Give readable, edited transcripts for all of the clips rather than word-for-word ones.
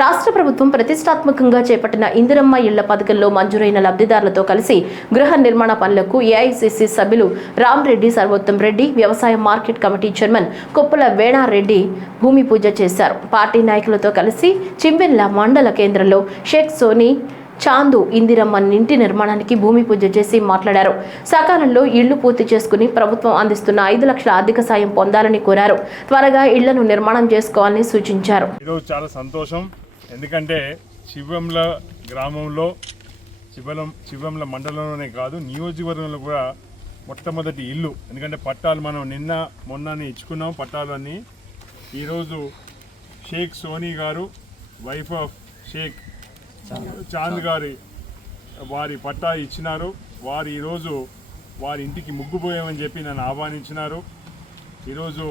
రాష్ట్ర ప్రభుత్వం ప్రతిష్టాత్మకంగా చేపట్టిన ఇందిరమ్మ ఇళ్ల పథకంలో మంజూరైన లబ్ధిదారులతో కలిసి గృహ నిర్మాణ పనులకు ఏఐసిసి సభ్యులు రామ్రెడ్డి సర్వోత్తం రెడ్డి, వ్యవసాయ market committee chairman Koppula Venareddy భూమి పూజ చేశారు. పార్టీ నాయకులతో కలిసి చింబెన్ల మండల కేంద్రంలో షేక్ సోనీ చాందు ఇందిరమ్మ ఇంటి నిర్మాణానికి భూమి పూజ చేసి మాట్లాడారు. సకాలంలో ఇళ్లు పూర్తి చేసుకుని ప్రభుత్వం అందిస్తున్న 5 లక్షల ఆర్థిక సాయం పొందాలని కోరారు. త్వరగా ఇళ్లను నిర్మాణం చేసుకోవాలని సూచించారు. ఈరోజు చాలా సంతోషం, ఎందుకంటే శివంల గ్రామంలో శివంల మండలంలోనే కాదు నియోజకవర్గంలో కూడా మొట్టమొదటి ఇల్లు. ఎందుకంటే పట్టాలు మనం నిన్న మొన్ననే ఇచ్చుకున్నాం పట్టాలన్నీ. ఈరోజు షేక్ సోనీ గారు, వైఫ్ ఆఫ్ షేక్ చాంద్ గారి వారి పట్టా ఇచ్చినారు. వారు ఈరోజు వారి ఇంటికి ముగ్గుపోయామని చెప్పి నన్ను ఆహ్వానించినారు. ఈరోజు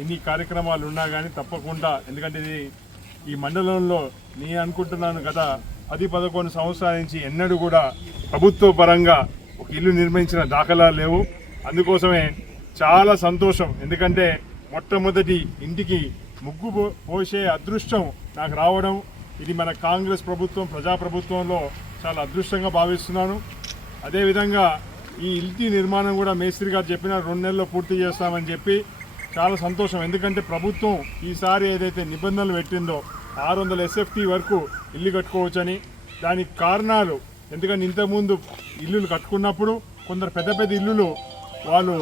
ఎన్ని కార్యక్రమాలు ఉన్నా కానీ తప్పకుండా, ఎందుకంటే ఇది ఈ మండలంలో నేను అనుకుంటున్నాను గత 10-11 సంవత్సరాల నుంచి ఎన్నడూ కూడా ప్రభుత్వ పరంగా ఒక ఇల్లు నిర్మించిన దాఖలాలు లేవు. అందుకోసమే చాలా సంతోషం, ఎందుకంటే మొట్టమొదటి ఇంటికి ముగ్గు పోసే అదృష్టం నాకు రావడం ఇది మన కాంగ్రెస్ ప్రభుత్వం, ప్రజాప్రభుత్వంలో చాలా అదృష్టంగా భావిస్తున్నాను. అదేవిధంగా ఈ ఇంటి నిర్మాణం కూడా మేస్త్రి గారు చెప్పిన 2 నెలల్లో పూర్తి చేస్తామని చెప్పి చాలా సంతోషం. ఎందుకంటే ప్రభుత్వం ఈసారి ఏదైతే నిబంధనలు పెట్టిందో 600 SFT వరకు ఇల్లు కట్టుకోవచ్చని, దానికి కారణాలు ఎందుకంటే ఇంతకుముందు ఇల్లులు కట్టుకున్నప్పుడు కొందరు పెద్ద పెద్ద ఇల్లులు వాళ్ళు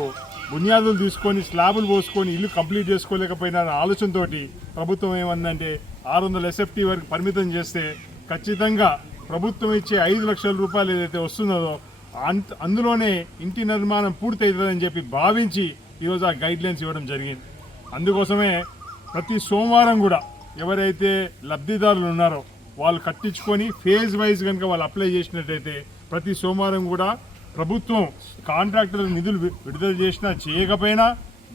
బునియాదులు తీసుకొని స్లాబులు పోసుకొని ఇల్లు కంప్లీట్ చేసుకోలేకపోయిన ఆలోచనతో ప్రభుత్వం ఏమందంటే 600 SFT వరకు పరిమితం చేస్తే ఖచ్చితంగా ప్రభుత్వం ఇచ్చే 5 లక్షల రూపాయలు ఏదైతే వస్తున్నదో అందులోనే ఇంటి నిర్మాణం పూర్తవుతుందని చెప్పి భావించి ఈరోజు ఆ గైడ్లైన్స్ ఇవ్వడం జరిగింది. అందుకోసమే ప్రతి సోమవారం కూడా ఎవరైతే లబ్ధిదారులు ఉన్నారో వాళ్ళు కట్టించుకొని ఫేజ్ వైజ్ కనుక వాళ్ళు అప్లై చేసినట్టయితే ప్రతి సోమవారం కూడా ప్రభుత్వం కాంట్రాక్టర్లకు నిధులు విడుదల చేసినా చేయకపోయినా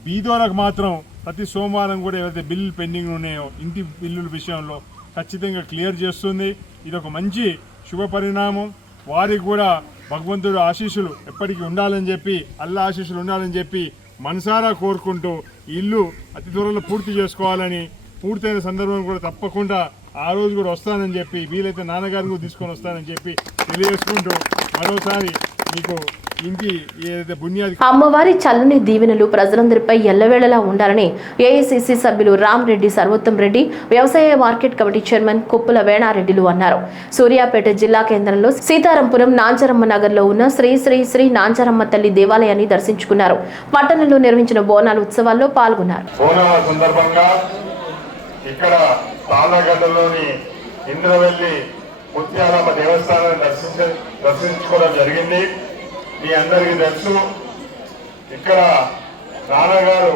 బీదోలకు మాత్రం ప్రతి సోమవారం కూడా ఏవైతే బిల్లులు పెండింగ్ ఉన్నాయో ఇంటి బిల్లుల విషయంలో ఖచ్చితంగా క్లియర్ చేస్తుంది. ఇది ఒక మంచి శుభ పరిణామం. వారికి కూడా భగవంతుడు ఆశీస్సులు ఎప్పటికీ ఉండాలని చెప్పి, అల్లా ఆశీస్సులు ఉండాలని చెప్పి మనసారా కోరుకుంటూ ఇల్లు అతి త్వరలో పూర్తి చేసుకోవాలని, పూర్తయిన సందర్భం కూడా తప్పకుండా ఆ రోజు కూడా వస్తానని చెప్పి, వీలైతే నాన్నగారిని కూడా తీసుకొని వస్తానని చెప్పి తెలియజేసుకుంటూ మరోసారి మీకు అమ్మవారి చల్లని దీవెనలు ప్రజలందరిపై ఎల్లవేళలా ఉండాలని ఏఐసిసి సభ్యులు రామ్రెడ్డి సర్వోత్తం రెడ్డి, వ్యవసాయ మార్కెట్ కమిటీ చైర్మన్ కొప్పుల వేణారెడ్డిలు అన్నారు. సూర్యాపేట జిల్లా కేంద్రంలో సీతారాంపురం నాంచరమ్మ నగర్లో ఉన్న శ్రీ శ్రీ శ్రీ నాంచరమ్మ తల్లి దేవాలయాన్ని దర్శించుకున్నారు. పట్టణంలో నిర్వహించిన బోనాల ఉత్సవాల్లో పాల్గొన్నారు. దర్శించుకోవడం జరిగింది. మీ అందరికీ తెలుసు, ఇక్కడ నాన్నగారు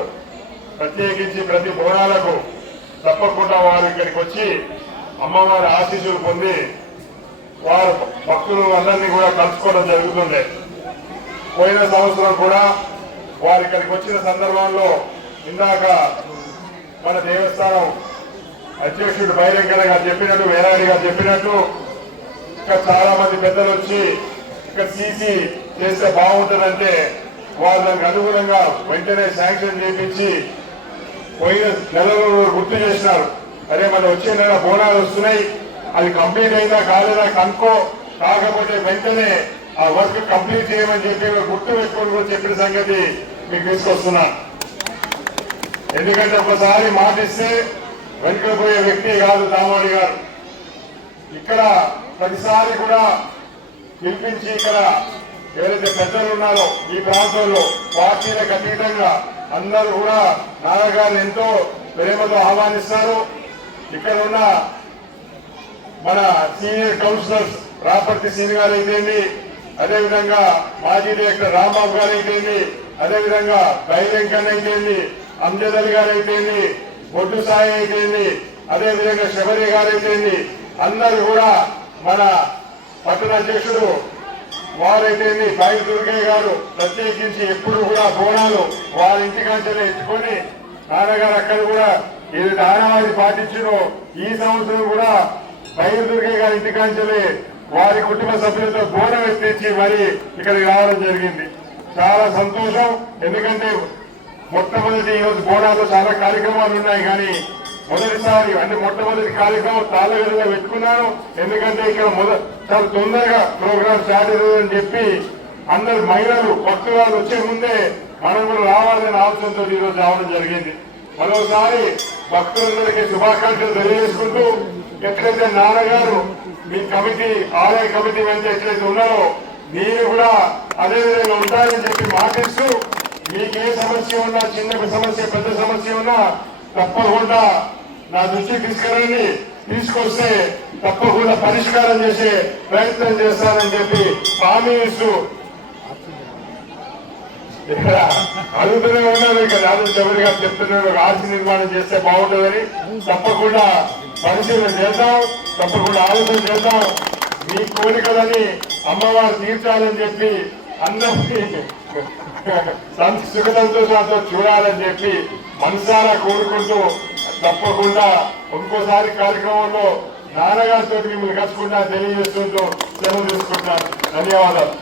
ప్రత్యేకించి ప్రతి బోనాలకు తప్పకుండా వారు ఇక్కడికి వచ్చి అమ్మవారి ఆశీస్సులు పొంది వారు భక్తులు అందరినీ కూడా కలుసుకోవడం జరుగుతుండే. పోయిన సంవత్సరం కూడా వారు ఇక్కడికి వచ్చిన సందర్భంలో ఇందాక మన దేవస్థానం అధ్యక్షుడు బహిరంగ గారు చెప్పినట్టు, వేరాడి గారు చెప్పినట్టు ఇక్కడ చాలా మంది పెద్దలు వచ్చి ఇక్కడ సీసీ చేస్తే బాగుంటుందంటే వాళ్ళకి అనుగుణంగా వెంటనే శాంక్షన్ చేయించి పోయిన నెలలో గుర్తు చేసినారు. అరే మన వచ్చే నెల బోనాలు వస్తున్నాయి, అది కంప్లీట్ అయిందా కాలేదా కనుక్కో, కాకపోతే వెంటనే ఆ వర్క్ కంప్లీట్ చేయమని చెప్పి గుర్తు పెట్టుకొని కూడా చెప్పిన సంగతి మీకు తీసుకొస్తున్నా. ఎందుకంటే ఒకసారి మాటిస్తే వెనుకపోయే వ్యక్తి కాదు దామోడి గారు. ఇక్కడ ప్రతిసారి కూడా పిలిపించి ఇక్కడ ఎవరైతే పెద్దలు ఉన్నారో ఈ ప్రాంతంలో పార్టీలకు అతీతంగా అందరూ కూడా నాన్నగారిని ఎంతో ప్రేమతో ఆహ్వానిస్తారు. ఇక్కడ ఉన్న మన సీనియర్ కౌన్సిలర్స్ రాపర్తి శ్రీని గారు అయితేంది, అదేవిధంగా మాజీ డైరెక్టర్ రాంబాబు గారు అయితేంది, అదేవిధంగా బైలెంకన్ అయితేంది, అంజద్ అలీ గారు అయితేంది, బొడ్డు సాయి అయితేంది, అదేవిధంగా శబరి గారు అయితేంది, అందరూ కూడా మన పట్టణ అధ్యక్షుడు వారైతే బాయి దుర్గయ్య గారు ప్రత్యేకించి ఎప్పుడు కూడా బోనాలు వారి ఇంటికంచెలే ఎత్తుకొని నాన్నగారు అక్కడ కూడా ఇది ఆనవాయితీ పాటించిన ఈ సంవత్సరం కూడా బాయి దుర్గయ్య గారి ఇంటికంచెలే వారి కుటుంబ సభ్యులతో బోనం ఎత్తించి మరి ఇక్కడికి రావడం జరిగింది. చాలా సంతోషం, ఎందుకంటే మొట్టమొదటి ఈరోజు బోనాల్లో చాలా కార్యక్రమాలు ఉన్నాయి, కానీ మొదటిసారి అంటే మొట్టమొదటి కార్యక్రమం తాళ్ళగడ్డలో పెట్టుకున్నాను. ఎందుకంటే ఇక్కడ చాలా తొందరగా ప్రోగ్రామ్ స్టార్ట్ అవుతుందని చెప్పి అందరు మహిళలు భక్తులు వచ్చే ముందే మనం కూడా రావాలనే ఆలోచనతో ఈరోజు రావడం జరిగింది. మరోసారి భక్తులందరికీ శుభాకాంక్షలు తెలియజేసుకుంటూ ఎట్లయితే నాన్నగారు మీ కమిటీ ఆలయ కమిటీ వెంట ఎట్లయితే ఉన్నారో మీరు కూడా అదే విధంగా ఉంటారని చెప్పి మాటిస్తూ మీకు ఏ సమస్య ఉన్నా, చిన్న సమస్య పెద్ద సమస్య ఉన్నా తప్పకుండా నా దృష్టికి తీసుకొస్తే తప్పకుండా పరిష్కారం చేసే ప్రయత్నం చేస్తానని చెప్పి హామీ ఇస్తూ ఇక్కడ అడుగుతూనే ఉన్నారు. ఇక్కడ రాజు చౌదరి గారు చెప్తున్నారు ఆర్చి నిర్మాణం చేస్తే బాగుంటుందని. తప్పకుండా పరిశీలన చేద్దాం, తప్పకుండా ఆలోచన చేద్దాం. మీ కోరికలని అమ్మవారు తీర్చాలని చెప్పి అందరినీ సుఖ సంతోషాలతో చూడాలని చెప్పి మనసారా కోరుకుంటూ తప్పకుండా ఇంకోసారి కార్యక్రమంలో నాన్నగారితో మిమ్మల్ని కలుసుకుంటా తెలియజేస్తుంటూ సెలవు తీసుకుంటాను. ధన్యవాదాలు.